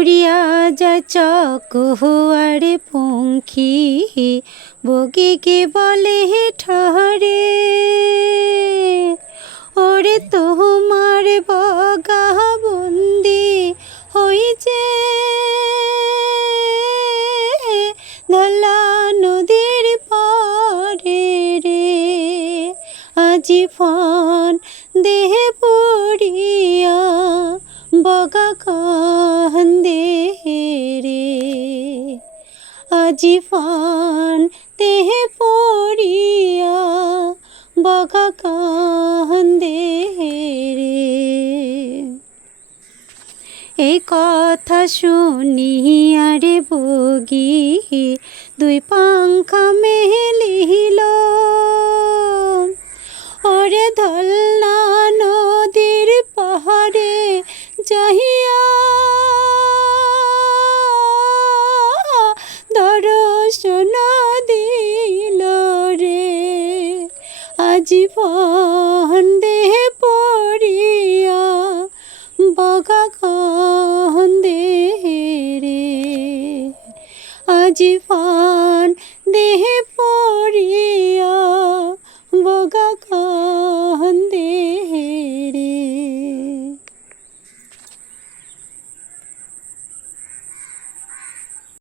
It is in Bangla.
উড়িয়া যায় চকোয়ারে পঙ্খী, বগিকে বলে ঠরে। ওরে তোমার বগা বন্দি হইছে ধলা নদীর পারে রে। আজি ফান দেহে পড়িয়া বগা কান্দে রে। আজি ফান দেহে পড়িয়া বগা কান্দে রে। এই কথা শুনিয়া রে বগি দুই পাংখা মেলিল। ওরে ধল্লা নদীর পাহাড়ে যাহিয়া দর্শন দিল রে। আজি ফান দেহে পড়িয়া বগা কান্দে রে। আজি